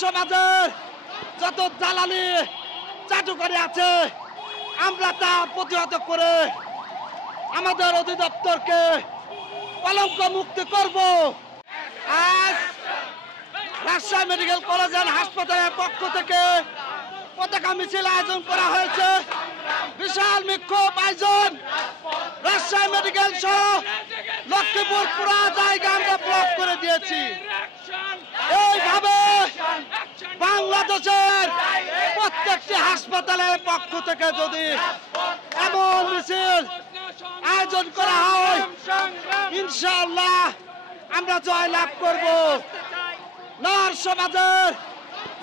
সমাজের যত দালালি চাটুকারি আছে আমরা তা প্রতিহত করে আমাদের অধিদপ্তরকে কলঙ্ক মুক্তি করব। আজ রাজশাহী মেডিকেল কলেজ এন্ড হাসপাতালের পক্ষ থেকে পতাকা মিছিল আয়োজন করা হয়েছে। বিশাল বিক্ষোভ আয়োজন রাজশাহী মেডিকেল সহ লক্ষ্মীপুর পুরা জায়গা আমরা ব্লক করে দিয়েছি। এইভাবে বাংলাদেশের প্রত্যেকটি হাসপাতালের পক্ষ থেকে যদি এমন মিছিল আয়োজন করা হয় ইনশাআল্লাহ আমরা জয়লাভ করব। নর সমাজের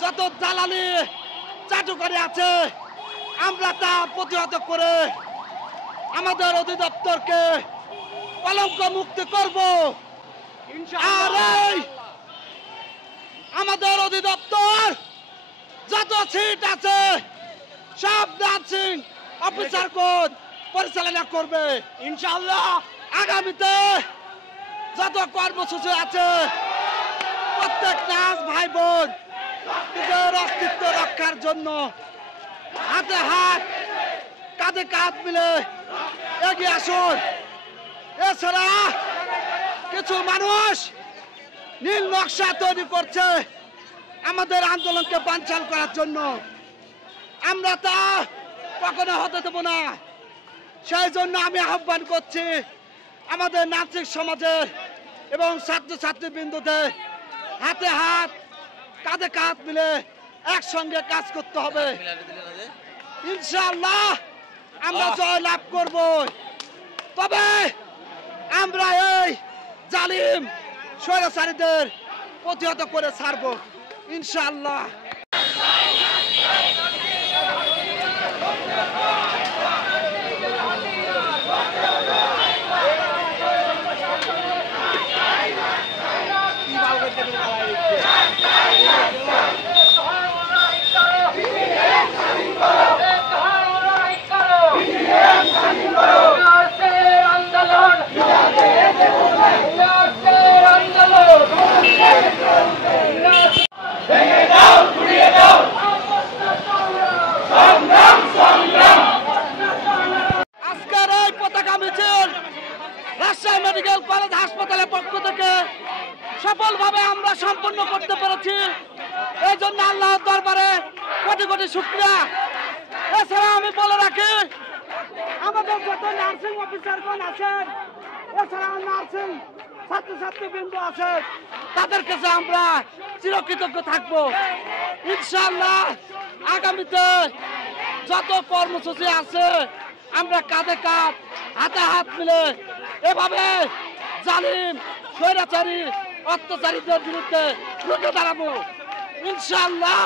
যত দালালি চাটুকারি আছে আমরা তা প্রতিহত করে আমাদের অধিদপ্তরকে কলঙ্ক মুক্তি করব। আর আমাদের অধিদপ্তর যত সিট আছে সব নার্সিং অফিসার কোড পরিচালনা করবে ইনশাআল্লাহ। আগামীতে যত কর্মসূচি আছে প্রত্যেক নার্স ভাই বোন নিজের অস্তিত্ব রক্ষার জন্য হাতে হাত কাঁধে কাঁধ মিলে এগিয়ে আসুন। এছাড়া কিছু মানুষ নীল নকশা তৈরি করছে আমাদের আন্দোলনকে বানচাল করার জন্য, আমরা তা কখনো হতে দেব না। সেই জন্য আমি আহ্বান করছি আমাদের নাগরিক সমাজের এবং ছাত্রছাত্রী বৃন্দদের হাতে হাত কাঁধে কাঁধ মিলে একসঙ্গে কাজ করতে হবে। ইনশাআল্লাহ আমরা জয় লাভ করব। তবে আমরা এই জালিম স্বৈরাচারীদের প্রতিহত করে ছাড়ব ইনশাআল্লাহ। আজকের এই পতাকা মিছিল রাজশাহী মেডিকেল কলেজ হাসপাতালের পক্ষ থেকে সফলভাবে আমরা সম্পন্ন করতে পেরেছি। এই জন্য আল্লাহর দরবারে কোটি কোটি শুকরিয়া। এছাড়া আমি বলে রাখি আমাদের যত নার্সিং অফিসারগণ আছেন, এছাড়া নার্সিং ছাত্রছাত্রী বৃন্দ আছে, তাদের কাছে আমরা চিরকৃতজ্ঞ থাকবো ইনশাআল্লাহ। আগামীতে যত কর্মসূচি আছে আমরা কাঁধে কাঁধ হাতে হাত মিলে এভাবে জালিম স্বৈরাচারী অত্যাচারীদের বিরুদ্ধে রুখে দাঁড়াবো ইনশাআল্লাহ।